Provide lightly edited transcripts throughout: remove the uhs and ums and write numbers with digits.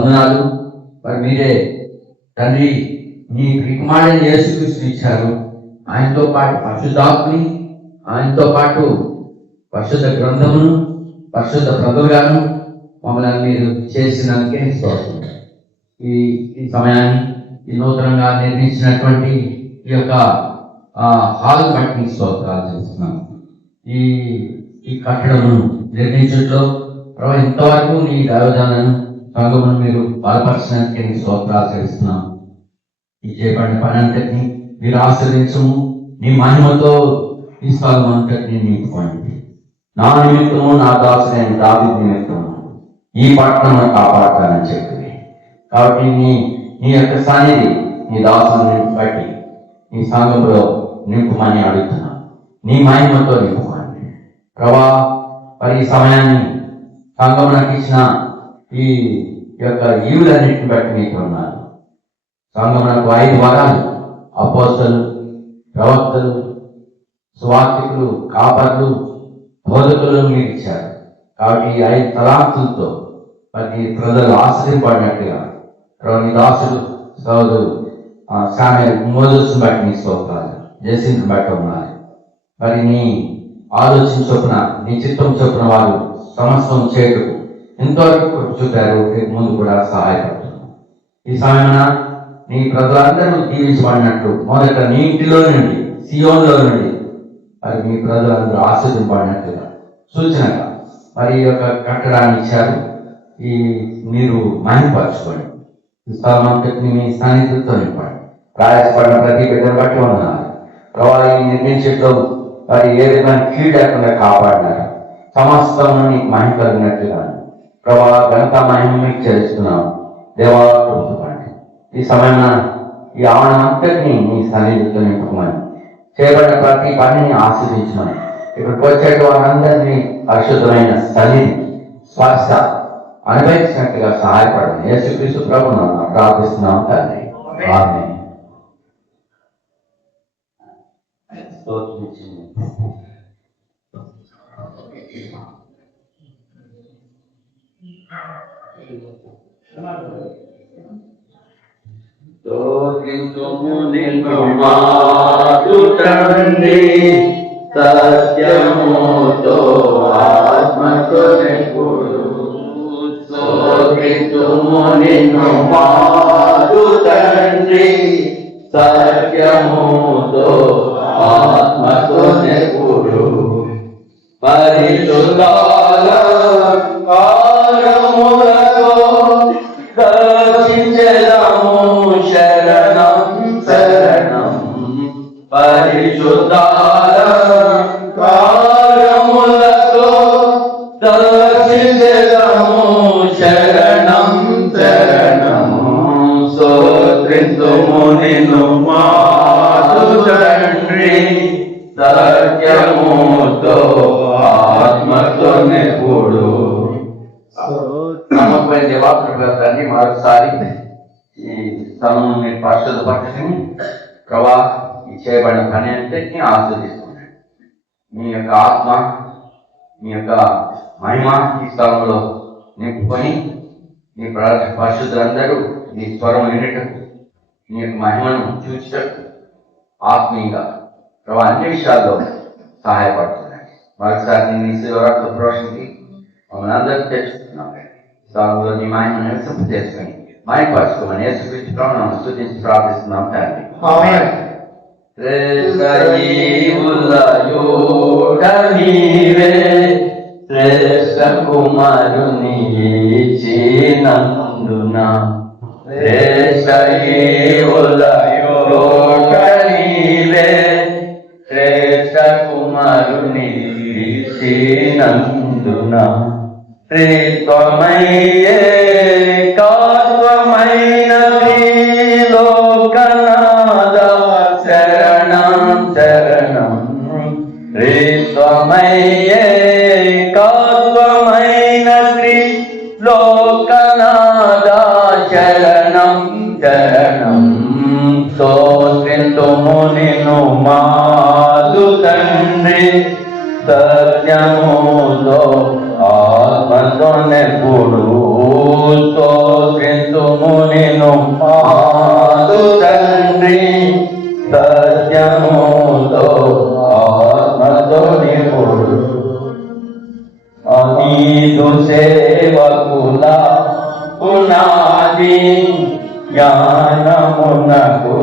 వందనాలు. మరి మీరే తండ్రి నీ కుమారుడైన యేసుక్రీస్తు ఇచ్చారు. ఆయనతో పాటు పరిశుద్ధాత్మని, ఆయనతో పాటు పరిశుద్ధ గ్రంథమును, పరిశుద్ధ ప్రభువుగాను మమ్మల్ని మీరు చేసినందుకే స్తోత్రం. ఈ సమయాన్ని ఈ నూతనంగా నిర్మించినటువంటి ఈ యొక్క హాల్ బట్టి స్తోత్రాలు చేస్తున్నాం. ఈ కట్టడమును నిర్మించడంలో ప్రభు ఇంతవరకు నీ దైవజనులను సంఘమును మీరు బలపరిచినందుకే నీ స్తోత్రాలు చేస్తున్నాం. ఈ చేపడిన పని అంతటిని మీరు ఆశ్రయించము. నీ మహిమతో ఈ స్థలం అంతటిని నింపుకోండి. నా నిమిత్తము, నా దాసుడైన దావీదు నిమిత్తము ఈ పట్టణమును కాపాడతానని చెప్పింది. కాబట్టి నీ యొక్క సన్నిధి నీ దాసుని బట్టి నీ సంఘంలో నింపుమని అడుగుతున్నాను. నీ మహిమతో నింపుకోండి ప్రభా. మరి ఈ సమయాన్ని సంఘమునకు ఇచ్చిన ఈ యొక్క ఈవులన్నింటిని బట్టి మీకు ఉన్నాను. సంఘమునకు 5 వరాలు, అపోస్తలు, ప్రవక్తలు, సువార్తికులు, కాపర్లు, బోధకులు మీరు ఇచ్చారు. కాబట్టి ఈ 5 తలాంతులతో ప్రతి ప్రజలు ఆశ్రయింపడినట్టుగా నీ దాసుడు సోదరు మోజస్సును బట్టి నీ స్తోత్రాలు, జేసిని బట్టి ఉన్నారు. మరి నీ ఆలోచన చొప్పున, నీ చిత్తం చొప్పున వారు సమస్తం చేయటకు ఎంతవరకు చూపారు. ముందు కూడా సహాయపడుతున్నారు. ఈ సమయమున నీ ప్రజలందరూ దీవించబడినట్లు మొదట నీ ఇంటిలో నుండి, సియోన్లో నుండి మరి మీ ప్రజలందరూ ఆశీర్వదింపబడినట్లుగా సూచనగా మరి ఈ యొక్క కట్టడాన్ని ఇచ్చారు. మీరు మహిమపరచుకోండి. ఈ స్థలం అంతటిని మీ సన్నిధితో నింపండి. ప్రయాసపడిన ప్రతి బిడ్డను బట్టి ఉన్నారు ప్రభావ. ఈ నిర్మించడంలో మరి ఏ విధమైన కీడు లేకుండా కాపాడినారు. సమస్తం నీకు మహిమ కలిగినట్లుగా ప్రభావ ఘనత మహిమ మీకు చేస్తున్నాం. దేవా గుర్తుపండి. ఈ సమయంలో ఈ ఆవరణ అంతటినీ నీ సన్నిధితో నింపుకోమని, చేయబడిన ప్రతి పనిని ఆస్వాదించమని, ఇక్కడికి వచ్చేట వారందరినీ పరిశుద్ధమైన సన్నిధి స్పర్శ అనుభవించినట్టుగా సహాయపడండి. యేసుక్రీస్తు ప్రభువును ప్రార్థిస్తున్నాం తండ్రి. ఆమేన్. స్తోత్రించుము నిన్ను మాకు తండ్రి, సత్యముతో ఆత్మతో నింపుడు. స్తోత్రించుము నిన్ను మాకు తండ్రి, సత్యముతో ఆత్మతో నింపుడు. పరిశుద్ధాలంకారములతో దర్శించెదము శరణం శరణం. పరిశుద్ధాలంకారములతో దర్శించెదము శరణం శరణం. స్తోత్రించుము నిన్ను మాకు తండ్రి, సత్యముతో ఆత్మతో నింపుడు. నమ్మకమైన దేవాన్ని మరొకసారి ఈ స్థలం మీరు పరిశుద్ధపరచుకుని ప్రభా ఈ చేయబడిన పని అంతటినీ ఆస్వాదిస్తున్నాడు. మీ యొక్క ఆత్మ, మీ యొక్క మహిమ ఈ స్థలంలో నింపుకొని మీ పరిశుద్ధులందరూ నీ స్వరం వినటకు, నీ యొక్క మహిమను చూచటకు ఆత్మీయంగా ప్రభా అన్ని విషయాల్లో సహాయపడుతున్నాడు. మరొకసారి నేను ఈ శివరాత్రి ప్రోషణకి మమ్మల్ని అందరూ తెచ్చుకున్నాం. స్థలంలో నీ మహిమను నివసింప చేసుకుని మహిమపరచుకోమని యేసుక్రీస్తు ప్రభువును స్తుతించి ప్రార్థిస్తున్నాం తండ్రి. ఆమేన్. శ్రేష్ఠ కుమారుని ఇచ్చినందున, శ్రేష్ఠ శ్రేష్ఠ కుమారుని ఇచ్చినందున, త్రిత్వమయ్యే కాత్వమైన త్రిలోకనాథ శరణం శరణం. త్రిత్వమయ్యే కాత్వమైన త్రిలోకనాథ శరణం శరణం. స్తోత్రించుము నిన్ను మాకు తండ్రి, సత్యముతో ఆత్మతో నింపుడు. స్తోత్రించుము నేను మాదు తండ్రి సత్యముతో ఆత్మతో నిపుడు నీదు సేవకుల పునాది జ్ఞానమునకు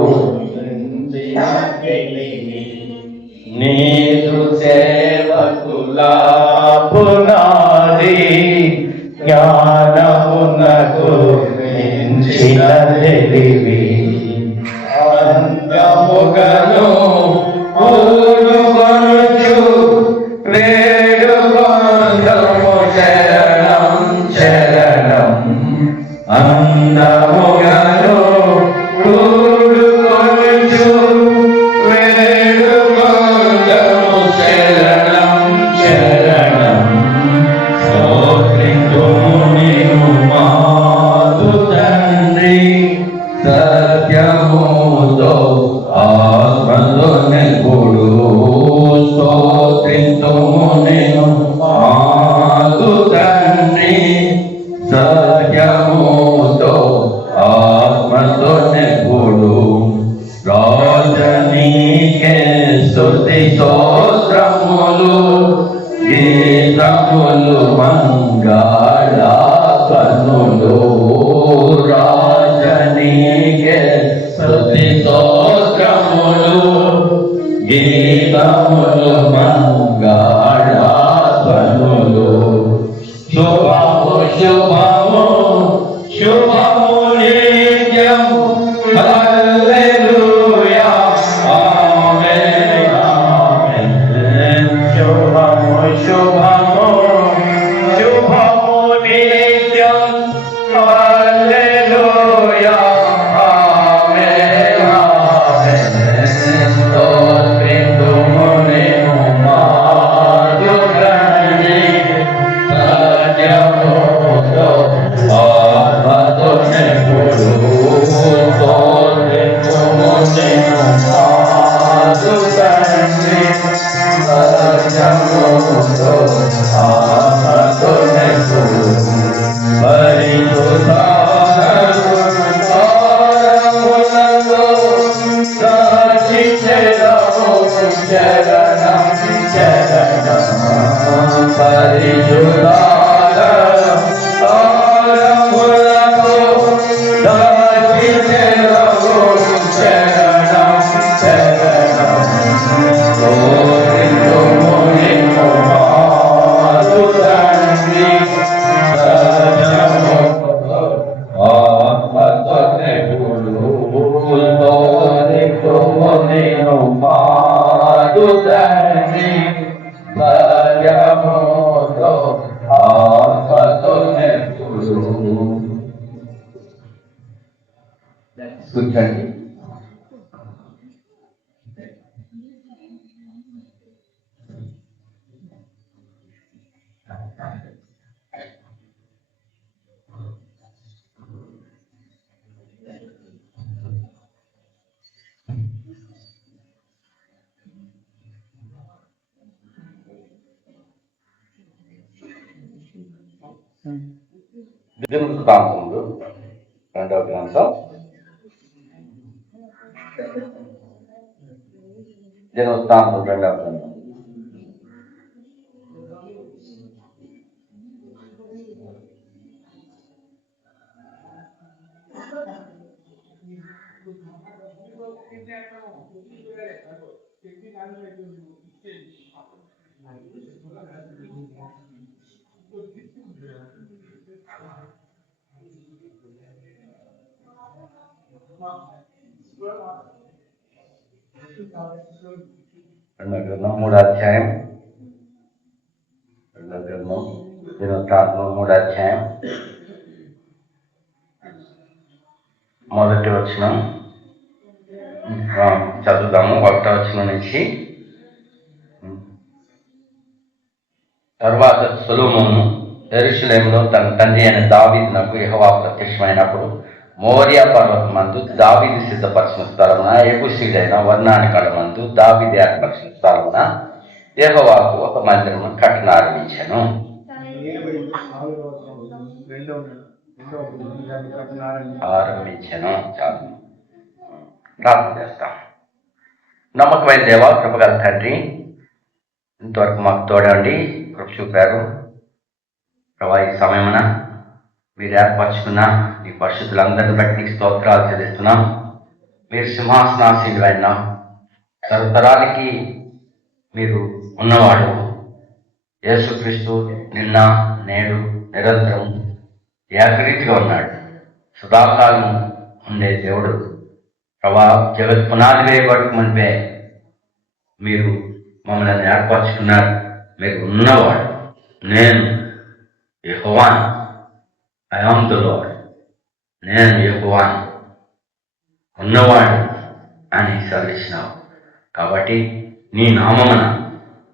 నీదు సేవకుల పునాది జ్ఞానమునకు మించిన తెలివి అంగముగను ఊరుకొనుచు వేడుకొందము శరణం శరణం అందముగను ఊరుకొనుచు వేడుకొందము శరణం శరణం స్తోత్రించుము మాదు తండ్రి సత్యముతో ఆత్మతో నిపుడు స్తోత్రించుము నేను మాదు తండ్రి సత్యముతో ఆత్మతో నిపుడు రాజనీకే స్తుతి స్తోత్రములు గీతములు మంగళాపనులు రాజనీకే స్తుతి స్తోత్రములు గీతములు మంగళాపనులు శుభము శుభము శుభము నిత్యము హల్లెలూయా ఆమేన్ ఆమేన్ శుభము శుభము శుభము నిత్యం హల్లెలూయా ఆమేన్ ఆమేన్ స్తోత్రించుము నేను మాదు తండ్రి సత్యముతో ఆత్మతో నిపుడు స్తోత్రించుము నేను మాదు తండ్రి సత్యముతో ఆత్మతో నిపుడు పరిశుద్ధాత్మతో రక్షించెదము శరణం శరణం పరిశుద్ధాత్మతో రక్షించెదము శరణం శరణం స్తోత్రించుము నిన్ను మాదు తండ్రి సత్యముతో ఆత్మతో నిపుడు స్తోత్రించుము నిన్ను మాదు తండ్రి సత్యముతో ఆత్మతో నిపుడు. కూర్చోండి. దినవృత్తాంతములు 2వ గ్రంథం దినవృత్తాంతం 2వ గ్రంథం రెండవ గ్రంథం 3వ అధ్యాయం దినవృత్తాంతం 3వ అధ్యాయం మొదటి వచనం చదువుదాము. 1వ వచనం నుంచి. తర్వాత సొలొమోను యెరూషలేములో తన తండ్రి అయిన దావీదునకు యెహోవా ప్రత్యక్షమైనప్పుడు మోరియా పర్వతమందు దావీదు సిద్ధపరిచిన స్థలమున యెబూసీయుడైన వర్ణాని కడమందు దావీదు ఏర్పరిచిన స్థలమున యెహోవాకు ఒక మందిరము కట్టనారంభించాను. ఆరంభించాను. చాలు, ప్రార్థన చేస్తాం. నమ్మకమైన దేవా, కృపగల తండ్రి, ఇంతవరకు మాకు తోడండి, కృప చూపారు ప్రభా. ఈ సమయమున మీరు ఏర్పరచుకున్న ఈ పరిశుద్ధులందరిని బట్టి నీకు స్తోత్రాలు చెల్లిస్తున్నాం. మీరు సింహాసనాసీనులైన తరతరాలకి మీరు ఉన్నవాడు యేసుక్రీస్తు నిన్న నేడు నిరంతరం ఏకరీతిగా ఉన్నాడు. సదాకాలం ఉండే దేవుడు ప్రభా. జగత్ పునాది వేయబడక మునిపే మీరు మమ్మల్ని ఏర్పరచుకున్నారు. మీరు ఉన్నవాడు. నేను యెహోవాను, ఐ యామ్ ద లార్డ్. నేను యెహోవాను, ఉన్నవాడు అని సెలవిచ్చినావు. కాబట్టి నీ నామమున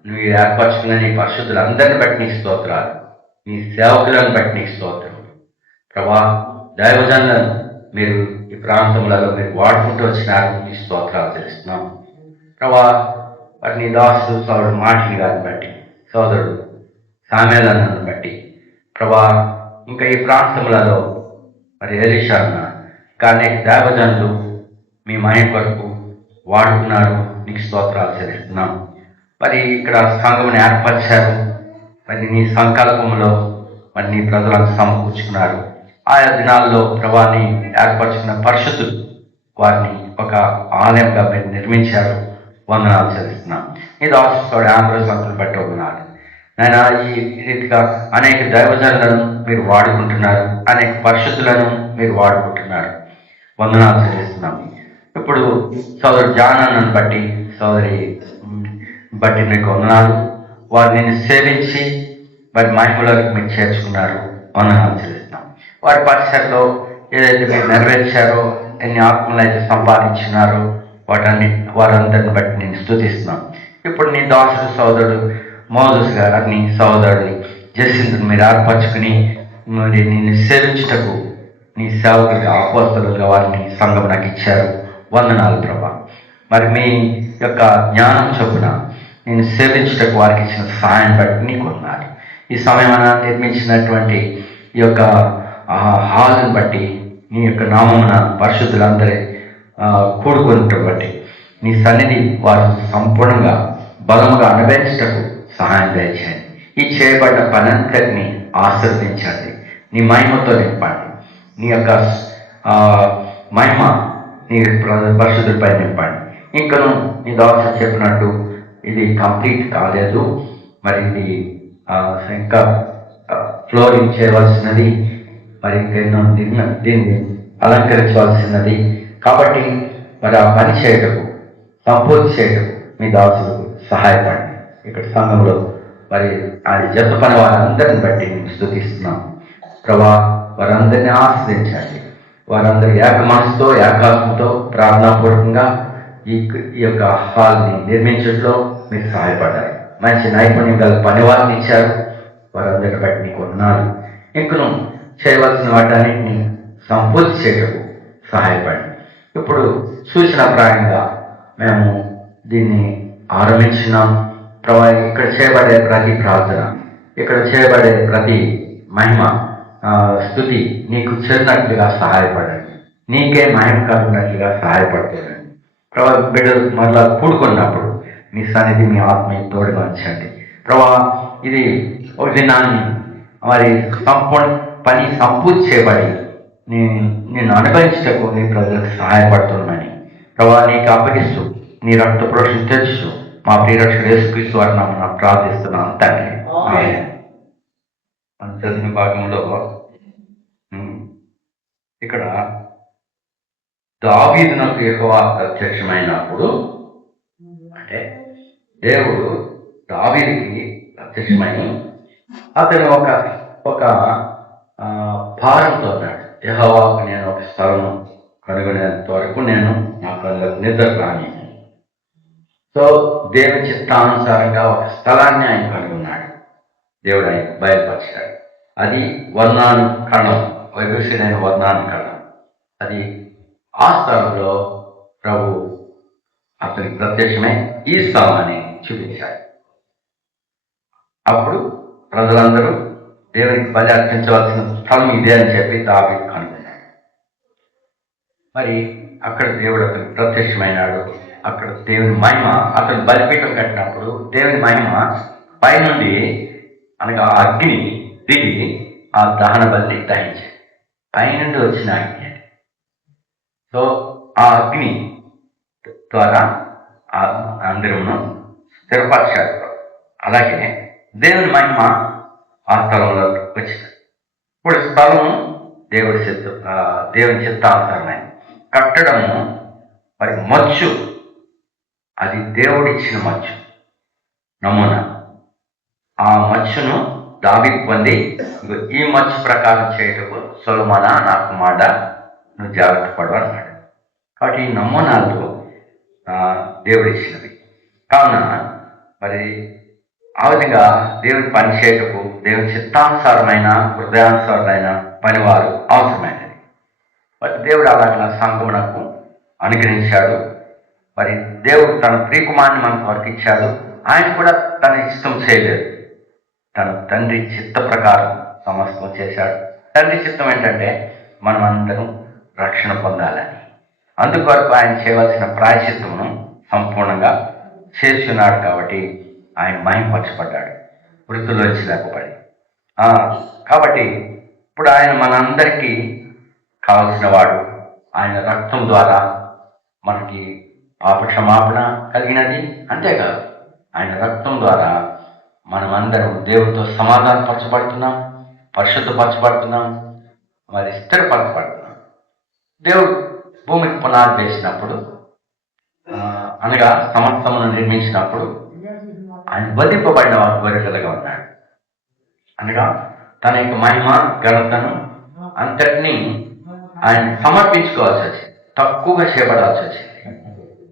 నువ్వు ఏర్పరచుకున్న నీ పరిశుద్ధులందరిని బట్టి నీకు స్తోత్రాలు, నీ సేవకులను బట్టి నీకు స్తోత్రం ప్రభా. దైవజనులను మీరు ఈ ప్రాంతములలో మీరు వాడుకుంటూ వచ్చినారు, నీ స్తోత్రాలు తెలుస్తున్నాం ప్రభా. వారి నీ దాసుడు సోదరుడు మాటిని గారిని బట్టి, సోదరుడు సామేలను బట్టి ప్రభా, ఇంకా ఈ ప్రాంతములలో మరి ఎలీషాన్న ఇంకా అనేక దైవజనులు మీ మహిమ కొరకు వాడుకున్నారు, నీకు స్తోత్రాలు చెల్లిస్తున్నాం. మరి ఇక్కడ సంఘమును ఏర్పరిచారు. మరి నీ సంకల్పంలో మరి నీ ప్రజలను సమకూర్చుకున్నారు. ఆయా దినాల్లో ప్రభాని ఏర్పరచుకున్న పరిశుద్ధులు వారిని ఒక ఆలయంగా మీరు నిర్మించారు. వందనాలు చెల్లిస్తున్నాం. ఈ దాసుడు ఆంధ్రసంతులు బట్టి ఉన్నారు నాయన. ఈ రీతిగా అనేక దైవజనులను మీరు వాడుకుంటున్నారు, అనేక పరిశుద్ధులను మీరు వాడుకుంటున్నారు. వందనాలు చెల్లిస్తున్నాం. ఇప్పుడు సోదరు జానన్నను బట్టి, సోదరి బట్టి మీకు వందనాలు. వారిని సేవించి వారి మహిమలోకి మీరు చేర్చుకున్నారు. వందనాలు చెల్లిస్తున్నాం. వారి పరిసరలో ఏదైతే మీరు నెరవేర్చారో, ఎన్ని ఆత్మలు అయితే సంపాదించినారో వారందరిని బట్టి నేను స్తుతిస్తున్నాం. ఇప్పుడు నీ దాసుడు సోదరుడు మోజస్ గారిని, సోదరుడిని జసిందుని మీరు ఏర్పరచుకుని మరి నిన్ను సేవించుటకు నీ సేవకులుగా అపోస్తలుగా వారిని సంఘం నాకు ఇచ్చారు. వందనాలు ప్రభా. మరి మీ యొక్క జ్ఞానం చొప్పున నేను సేవించుటకు వారికి ఇచ్చిన సహాయం బట్టి నీకు ఉన్నారు. ఈ సమయమున నిర్మించినటువంటి ఈ యొక్క హాల్ని బట్టి, నీ యొక్క నామమున పరిశుద్ధులందరూ కూడుకున్నట్టు బట్టి నీ సన్నిధి వారు సంపూర్ణంగా బలముగా అనుభవించటకు సహాయం దయచేయండి. ఈ చేయబడ్డ పనంతటిని ఆశీర్వదించండి. నీ మహిమతో నింపండి. నీ యొక్క మహిమ నీ పరిశుద్ధులపై నింపండి. ఇంకను నీ దాసు చెప్పినట్టు ఇది కంప్లీట్ కాలేదు. మరి ఇది ఇంకా ఫ్లోరింగ్ చేయవలసినది, మరి ఇంకెన్నో దీన్ని అలంకరించవలసినది. కాబట్టి మరి ఆ పని చేయటకు, సంపూర్తి చేయటకు మీ దాసులకు సహాయపడండి. ఇక్కడ సంఘంలో మరి ఆ జత పని వారందరిని బట్టి నేను స్తుతిస్తున్నాం ప్రభా. వారందరినీ ఆశ్రయించండి. వారందరూ ఏక మనసుతో, ఏకాత్మతో ప్రార్థనాపూర్వకంగా ఈ యొక్క హాల్ని నిర్మించడంలో మీరు సహాయపడ్డారు. మంచి నైపుణ్యం గల పని వారిని ఇచ్చారు. వారందరిని బట్టి మీకు ఉన్నారు. ఇంకను చేయవలసిన వాటన్నిటిని సంపూర్తి చేయటకు సహాయపడండి. ఇప్పుడు సూచన ప్రాయంగా మేము దీన్ని ఆరంభించినాం ప్రభా. ఇక్కడ చేయబడే ప్రతి ప్రార్థన, ఇక్కడ చేయబడే ప్రతి మహిమ స్తుతి నీకు చెందినట్లుగా సహాయపడండి. నీకే మహిమ కలుగునట్లుగా సహాయపడుతుందండి ప్రభా. బిడ్డలు మరలా కూడుకున్నప్పుడు మీ సన్నిధి, మీ ఆత్మీయ తోడుగా ఉంచండి ప్రభా. ఇది ఒక దినాన్ని మరి పని సంపూర్తి చేయబడి నేను అనుభవించటకు నీ ప్రజలకు సహాయపడుతున్నానని ప్రభా నీకు అప్పగిస్తూ నీ రక్త ప్రోషణ తెచ్చు మా ప్రియరక్షకుడు యేసుక్రీస్తు వారి నామమున ప్రార్థిస్తున్నాను తండ్రి. మన చదివిన భాగంలో ఇక్కడ దావీదునకు యెహోవా ప్రత్యక్షమైనప్పుడు, అంటే దేవుడు దావీదుకి ప్రత్యక్షమై అతను ఒక భారంతో ఉన్నాడు. యెహోవాకు నేను ఒక స్థలం కనుగొనేంత వరకు నేను నాకు నిద్ర రాని. సో దేవుని చిత్తానుసారంగా ఒక స్థలాన్ని ఆయన కనుగొన్నాడు. దేవుడు ఆయన బయలుపరిచాడు. అది వర్ణాను కణం, వైభూషణైన వర్ణాను కణం. అది ఆ స్థలంలో ప్రభు అతనికి ప్రత్యక్షమై ఈ స్థలాన్ని చూపించాడు. అప్పుడు ప్రజలందరూ దేవునికి బలి అర్పించవలసిన స్థలం ఇదే అని చెప్పి దావీదు కనుగొన్నాడు. మరి అక్కడ దేవుడు అతనికి ప్రత్యక్షమైనాడు. అక్కడ దేవుని మహిమ, అతను బలిపీఠం కట్టినప్పుడు దేవుని మహిమ పైనుండి అనగా అగ్ని దిగి ఆ దహన బలిని దహించాడు. పైనుండి వచ్చిన అగ్ని. సో ఆ అగ్ని ద్వారా ఆ అందరమును స్థిరపరిచాడు. అలాగే దేవుని మహిమ ఆ స్థలంలో వచ్చింది. ఇప్పుడు స్థలము దేవుని చిత్తానుసరమైన కట్టడము. మరి మచ్చు, అది దేవుడిచ్చిన మచ్చు నమూనా. ఆ మచ్చును దావీదు పొంది, ఈ మచ్చు ప్రకారం చేయటకు సొలొమోనా నా కుమారుడా నువ్వు జాగ్రత్త పడు అన్నాడు. కాబట్టి ఈ నమూనాలు దేవుడిచ్చినవి కావున మరి ఆ విధంగా దేవుని పని చేయటకు దేవుని చిత్తానుసారమైన హృదయానుసారమైన పనివారు అవసరమైనది. మరి దేవుడు అలాగే సంఘమునకు అనుగ్రహించాడు. మరి దేవుడు తన ప్రియకుమారుని మనకు వర్తించాడు. ఆయన కూడా తన ఇష్టం చేయలేదు, తన తండ్రి చిత్త ప్రకారం సమస్తం చేశాడు. తండ్రి చిత్తం ఏంటంటే మనం అందరం రక్షణ పొందాలని. అందుకొరకు ఆయన చేయవలసిన ప్రాయశ్చిత్తమును సంపూర్ణంగా చేస్తున్నాడు. కాబట్టి ఆయన మహిమపరచబడ్డాడు, వృత్తుల్లోంచి లేకపోయి. కాబట్టి ఇప్పుడు ఆయన మనందరికీ కావలసిన వాడు. ఆయన రక్తం ద్వారా మనకి పాపక్షమాపణ కలిగినది. అంతేకాదు, ఆయన రక్తం ద్వారా మనమందరం దేవుడితో సమాధానపరచబడుతున్నాం, పరిశుద్ధపరచబడుతున్నాం, మరి స్థిరపరచబడుతున్నాం. దేవుడు భూమికి పునాది వేసినప్పుడు, అనగా సమస్తమును నిర్మించినప్పుడు ఆయన వధింపబడిన వారు గొర్రెలుగా ఉన్నాడు. అనగా తన యొక్క మహిమ ఘనతను అంతటినీ ఆయన సమర్పించుకోవాల్సి వచ్చింది, తక్కువగా చేపడాల్సి వచ్చింది.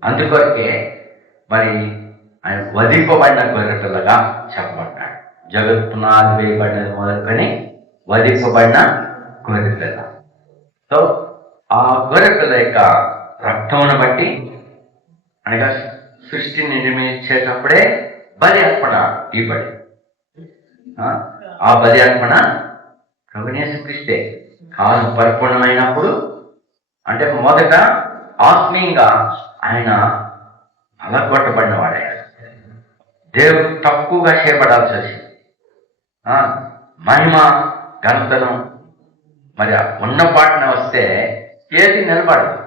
అందుకొరకే మరి ఆయన వధింపబడిన గొర్రెపిల్లగా చెప్పబడ్డాడు. జగత్తునాది వేయబడినది మొదలుకొని వధింపబడిన గొర్రెపిల్ల. సో ఆ గొర్రెపిల్ల యొక్క రక్తమును బట్టి, అనగా సృష్టిని నిర్మించేటప్పుడే బలి అర్పణ ఇవ్వబడి, ఆ బలి అర్పణ ప్రభునేసుక్రీస్తే. కాలం పరిపూర్ణమైనప్పుడు, అంటే మొదట ఆత్మీయంగా ఆయన అలగొట్టబడిన వాడయ్యాడు. దేవుడు తక్కువగా చేయబడాల్సి వచ్చింది. మహిమ ఘనతను మరి ఉన్నపాటిన వస్తే ఏది నిలబడదు,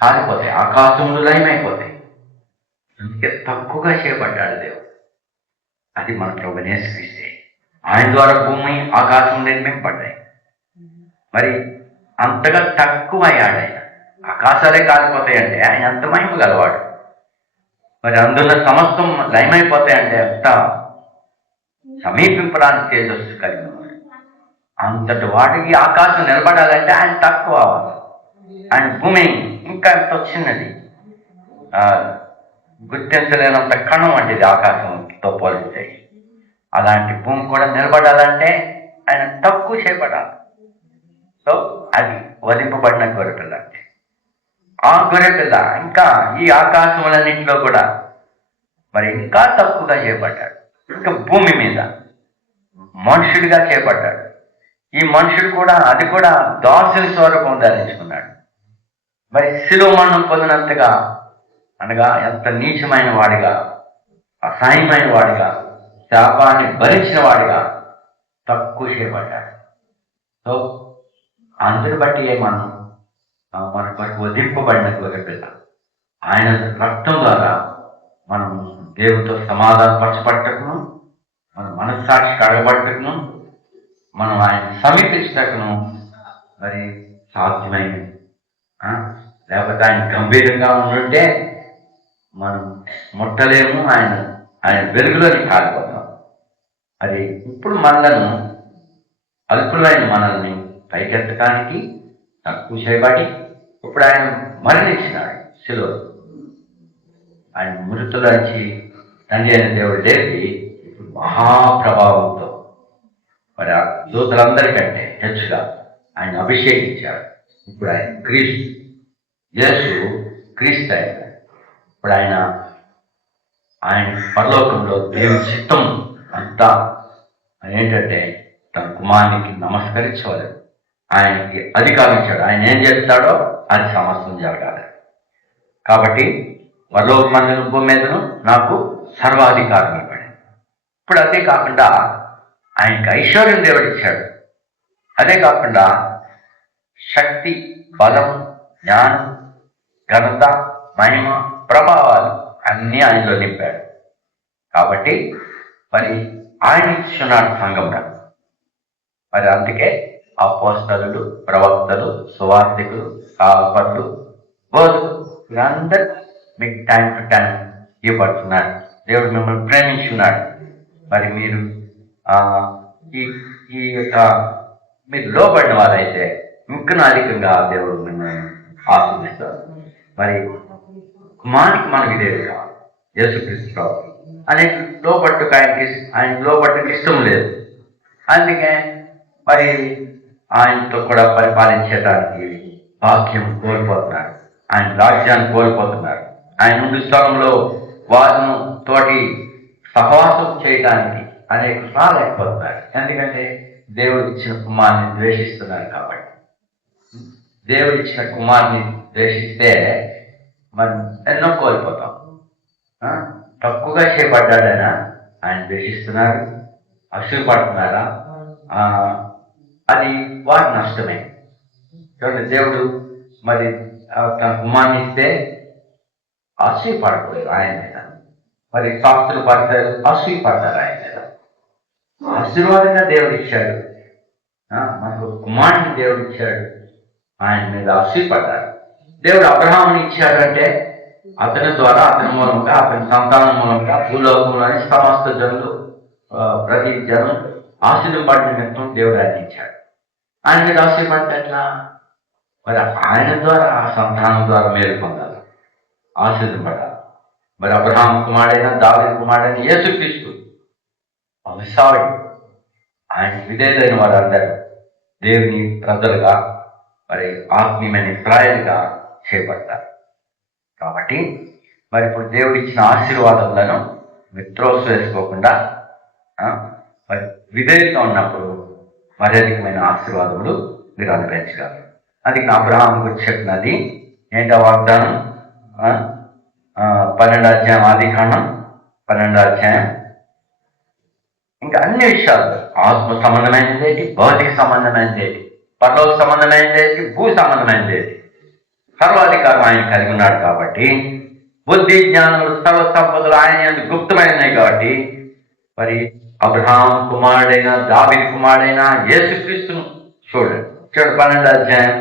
కాలిపోతాయి, ఆకాశములు లయమైపోతాయి. అందుకే తక్కువగా చేయబడ్డాడు దేవుడు. అది మన ప్రభునేసుక్రీస్తే. ఆయన ద్వారా భూమి ఆకాశం నిర్మింపబడ్డాయి. మరి అంతగా తక్కువ అయ్యాడు ఆయన. ఆకాశాలే కాలిపోతాయంటే ఆయన అంత మహిమ గలవాడు. మరి అందులో సమస్తం లయమైపోతాయంటే అంత సమీపింపడానికి తేజస్సు కలిగిన వాడు. అంతటి వాటికి ఆకాశం నిలబడాలంటే ఆయన తక్కువ అవ్వాలి. ఆయన భూమి ఇంకా ఎంతో చిన్నది, గుర్తించలేనంత కణం వంటిది ఆకాశంతో పోలిస్తే. అలాంటి భూమి కూడా నిలబడాలంటే ఆయన తక్కువ చేయబడాలి. సో అది వధింపబడిన గొర్రెపిల్ల. ఆ గొర్రెపిల్ల ఇంకా ఈ ఆకాశములన్నింటిలో కూడా మరి ఇంకా తక్కువగా చేయబడ్డాడు. ఇంకా భూమి మీద మనుషుడిగా చేయబడ్డాడు. ఈ మనుషుడు కూడా, అది కూడా దాసుని స్వరూపం ధరించుకున్నాడు. మరి శిలువ మరణం పొందినంతగా, అనగా ఎంత నీచమైన వాడిగా, అసహ్యమైన వాడిగా, శాపాన్ని భరించిన వాడిగా తక్కువ చేయబడ్డాడు. సో అందరి బట్టి మనం మన కొరకు వధింపబడిన గొర్రెపిల్ల. ఆయన రక్తం ద్వారా మనం దేవుడితో సమాధానపరచబట్టకును, మన మనస్సాక్షి కడగబట్టకును, మనం ఆయన సమీపించటకును మరి సాధ్యమైంది. లేకపోతే ఆయన గంభీరంగా ఉంటే మనం ముట్టలేము, ఆయన వెలుగులోకి కాలిపోతాం. అది ఇప్పుడు మనలను, అల్పులైన మనల్ని పైకెత్తడానికి తక్కువ చేయబడి ఇప్పుడు ఆయన మరణించినాడు శిలువలో. ఆయన మృతులోంచి తండ్రి అయిన దేవుడు లేపి ఇప్పుడు మహాప్రభావంతో మరి ఆ దూతలందరికంటే హెచ్చుగా ఆయన అభిషేకించాడు. ఇప్పుడు ఆయన క్రీస్తు, యేసు క్రీస్తు అయ్యాడు. ఇప్పుడు ఆయన పరలోకంలో దేవుని చిత్తం అంతా ఏంటంటే తన కుమారునికి నమస్కరించవలేదు. ఆయనకి అధికారం ఇచ్చాడు. ఆయన ఏం చేస్తాడో అది సమస్తం జరగాలి. కాబట్టి పరలోకమందును భూమి మీదను నాకు సర్వాధికారం ఇవ్వండి. ఇప్పుడు అదే కాకుండా ఆయనకి ఐశ్వర్యం దేవుడిచ్చాడు. అదే కాకుండా శక్తి, బలం, జ్ఞానం, ఘనత, మహిమ, ప్రభావాలు అన్నీ ఆయనలో నింపాడు. కాబట్టి మరి ఆయన ఇచ్చున్నాడు సంఘంలో. మరి అందుకే అపోస్తలులు, ప్రవక్తలు, సువార్థికులు, కాపరులు, బోధకులు వీరందరూ మీకు టైం టు టైం ఇవ్వబడుతున్నారు. దేవుడు మిమ్మల్ని ప్రేమించున్నాడు. మరి మీరు ఈ యొక్క మీరు లోబడిన వారైతే ఇంకా అధికంగా దేవుడు మిమ్మల్ని ఆస్వాదిస్తారు. మరి కుమారునికి మన విధేయులు కావాలి. యేసుక్రీస్తు ఆయన లోబట్టుకు ఇష్టం లేదు. అందుకే మరి ఆయనతో కూడా పరిపాలించడానికి భాగ్యం కోల్పోతున్నారు. ఆయన రాజ్యాన్ని కోల్పోతున్నారు. ఆయన నుండి స్థలంలో వారిను తోటి సహవాసం చేయడానికి అనేక రాలేకపోతున్నారు. ఎందుకంటే దేవుడు ఇచ్చిన కుమార్ని ద్వేషిస్తున్నారు. కాబట్టి దేవుడు ఇచ్చిన కుమార్ని ద్వేషిస్తే మనం ఎన్నో కోల్పోతాం. తక్కువగా చేపడ్డాడైనా ఆయన ద్వేషిస్తున్నారు, అసూయపడుతున్నారా, అది వారి నష్టమే. చూడండి, దేవుడు మరి తన కుమార్ని ఇస్తే అసూయపడకూడదు ఆయన మీద. మరి శాస్త్రులు పడతారు, అసూయపడతారు ఆయన మీద. ఆశీర్వాదంగా దేవుడు ఇచ్చాడు, మనకు కుమారుని దేవుడు ఇచ్చాడు, ఆయన మీద అసూయపడ్డారు. దేవుడు అబ్రహాముని ఇచ్చాడంటే అతని ద్వారా, అతని మూలంగా, అతని సంతానం మూలంగా భూలోకంలోని సమస్త జనులు, ప్రతి జనం ఆశీర్వపడిన నిమిత్తం దేవుడు ఆయన ఇచ్చాడు. ఆయన మీద ఆశీర్వపడితే ఎట్లా? మరి ఆయన ద్వారా, ఆ సంతానం ద్వారా మేలు పొందాలి, ఆశీర్వపడాలి. మరి అబ్రహాం కుమారుడైన, దావీదు కుమారుడైన యేసుక్రీస్తు విశ్వాసుడు, ఆయన విధేయులైన వారందరూ దేవుని ప్రజలుగా, మరి ఆత్మీయమైన ఇశ్రాయేలుగా చేపడతారు. కాబట్టి మరి ఇప్పుడు దేవుడు ఇచ్చిన ఆశీర్వాదములను మీరు త్రోసి వేసుకోకుండా మరి విధేయత ఉన్నప్పుడు మరి అధికమైన ఆశీర్వాదములు మీరు అనుభవించగలరు. అది అబ్రహాం గురించి చెప్పినది ఏంటో వాగ్దానం. 12వ అధ్యాయం, ఆదికాండం 12వ అధ్యాయం. ఇంకా అన్ని విషయాలు, ఆత్మ సంబంధమైనది ఏంటి, భౌతిక సంబంధమైనది ఏంటి, పరలోక సంబంధమైనది ఏంటి, భూ సంబంధమైనది ఏంటి, సర్వాధికారం ఆయన కలిగి ఉన్నాడు. కాబట్టి బుద్ధి, జ్ఞానములు, సర్వ సంపదలు ఆయన గుప్తమైనవి. కాబట్టి మరి అబ్రహాం కుమారుడైన, దావీదు కుమారుడైన యేసుక్రీస్తును చూడండి. 12వ అధ్యాయం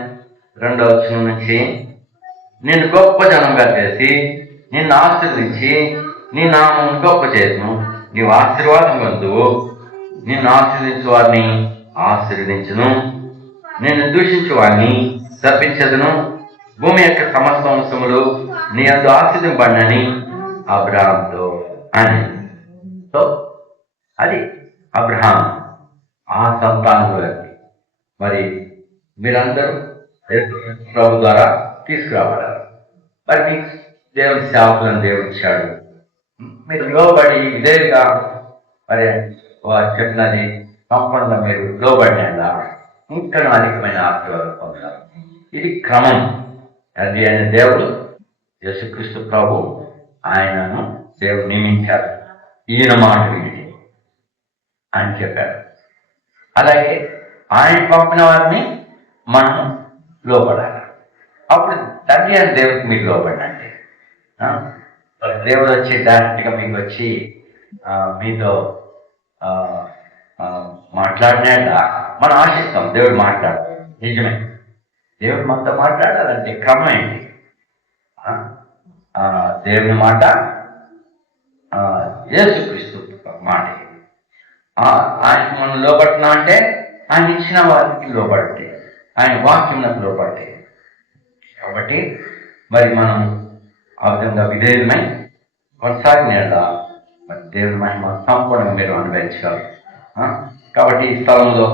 2వ వచనం నుంచి, నిన్ను గొప్ప జనంగా చేసి నిన్ను ఆశీర్వదించి నీ నామం గొప్ప చేతును, నీవు ఆశీర్వాదం పొందువు. నిన్ను ఆశీర్వదించు వారిని ఆశీర్వదించును, నిన్ను దూషించు వారిని తప్పించదును. భూమి యొక్క సమస్త వంశములు నీ అందు ఆశీర్వదింపబడినని అబ్రహాంతో అని. సో అది అబ్రహాం ఆ సంతానం. మరి మీరందరూ ప్రభు ద్వారా తీసుకురాబడాలి. మరి మీకు దేవుని సేవకులను దేవుడు ఇచ్చాడు. మీరు లోబడి విధేయుగా మరి వారు చెప్పినది సంపూర్ణంగా మీరు లోబడినా ఇంకా అధికమైన ఆశీర్వాదం పొందాలి. ఇది క్రమం. అది ఆయన దేవుడు యేసుక్రీస్తు ప్రభు, ఆయనను దేవుడు నియమించారు. ఈయన మాట విని అని చెప్పారు. అలాగే ఆయన పంపిన వారిని మనం లోపడాలి. అప్పుడు తండ్రి అని దేవుడికి మీరు లోపడండి. దేవుడు వచ్చి డైరెక్ట్గా మీకు వచ్చి మీతో మాట్లాడినాక మనం ఆశిస్తాం దేవుడు మాట్లాడు. నిజమే, దేవుడు మనతో మాట్లాడాలంటే క్రమం ఏంటి? దేవుని మాట, యేసుక్రీస్తు మాట. ఆయన మనం లోపడుతున్నా అంటే ఆయన ఇచ్చిన వారికి లోపడితే, ఆయన వాక్యం లోపడితే. కాబట్టి మరి మనం ఆ విధంగా విధేయులమై కొనసాగిన మరి దేవుని మహిమ సంపూర్ణంగా మీరు అనుభవించగలరు. కాబట్టి ఈ స్థలంలో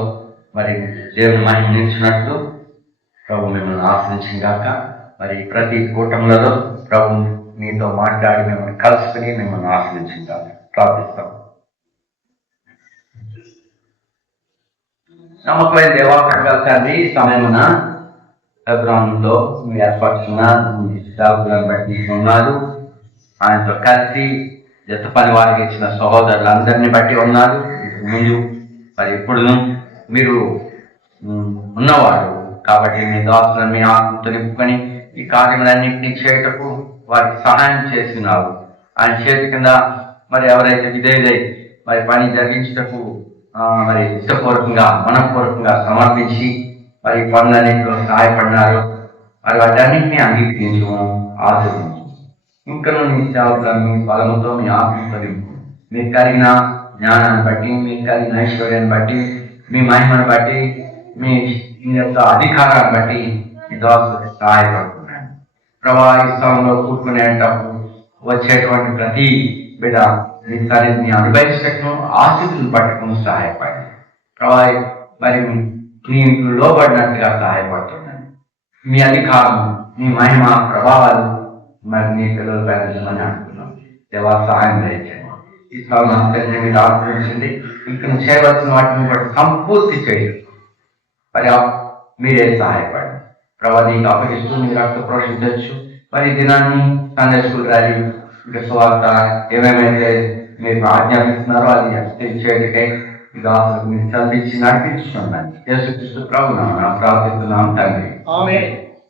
మరి దేవుని మహిమ నిలిచినట్లు ప్రభు మిమ్మల్ని ఆశ్రయించిన గాక. మరి ప్రతి కూటములలో ప్రభు మీతో మాట్లాడి మిమ్మల్ని కలుసుకుని మిమ్మల్ని ఆశ్రయించిన గాక ప్రార్థిస్తాం. నమ్మకమైన దేవాలయ తండ్రి సమయమున హెబ్రోనులో మీరు ఏర్పడుతున్న సేవకులను బట్టి ఉన్నారు. ఆయనతో కలిసి జత పని వారికి ఇచ్చిన సహోదరులందరినీ బట్టి ఉన్నారు. ముందు మరి ఇప్పుడు మీరు ఉన్నవాడు కాబట్టి మీ దాసులను మీ ఆత్మతో నింపుకొని ఈ కార్యములన్నింటినీ చేయటకు వారికి సహాయం చేస్తున్నారు. ఆయన చేతి కింద మరి ఎవరైతే విధేయులై మరి పని జరిగించటకు మరి ఇష్టపూర్వకంగా మనపూర్వకంగా సమర్పించి మరి పనులన్నింటిలో సహాయపడినారు. మరి వాటన్నింటినీ అంగీకరించము, ఆచరించు. ఇంకా మీ సేవకులను మీ బలముతో మీ ఆత్మతో నింపు. మీకు కలిగిన జ్ఞానాన్ని బట్టి, మీకు కలిగిన ఐశ్వర్యాన్ని బట్టి, మీ మహిమను బట్టి, మీ యొక్క అధికారాన్ని బట్టి ఈ దోషులకు సహాయపడుతున్నాను. ఈ స్థలంలో కూర్చునేటప్పుడు వచ్చేటువంటి ప్రతి బిడ్డ మీ సన్నిధిని అనుభవించటం, ఆశీస్సులు పట్టుకుని సహాయపడి మరి మీ లోబడినట్టుగా సహాయపడుతున్నాను. మీ అధికారం, మీ మహిమ, ప్రభావాలు మరి మీ పిల్లలు పెంచమని అనుకున్నాం. దేవా సహాయం దయచేయండి. ఈ స్థలం అంతర్జీ మీద ఆశ్రయించండి. ఇక్కడ చేయవలసిన వాటిని బట్టి సంపూర్తి చేయండి. మరి మీరే సహాయపడండి. నీకు అప్పగిస్తూ మీ రక్త పోషించవచ్చు. మరి దినాన్ని సండే స్కూల్ ర్యాలీ ఇంకా స్వార్థ ఏమేమైతే మీరు ఆజ్ఞాపిస్తున్నారో అది చేయడానికై ఇక మీరు చదివించి నడిపించుకున్నాను. యేసుక్రీస్తు ప్రభువునామమున ప్రార్థిస్తున్నాం తండ్రి.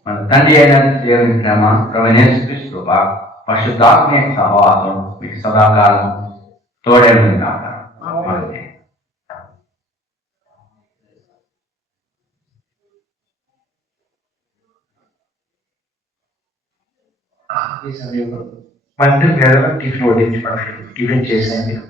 మన తండ్రి అయిన దేవుని ప్రేమ, ప్రభువైన యేసుక్రీస్తు కృప, పరిశుద్ధాత్మ యొక్క సహవాసం మీకు సదాకాలం తోడే ఉంది కాక. ఈ సమయంలో మందు పేదల టిఫిన్ వడ్డించబడాలి. టిఫిన్ చేసేందుకు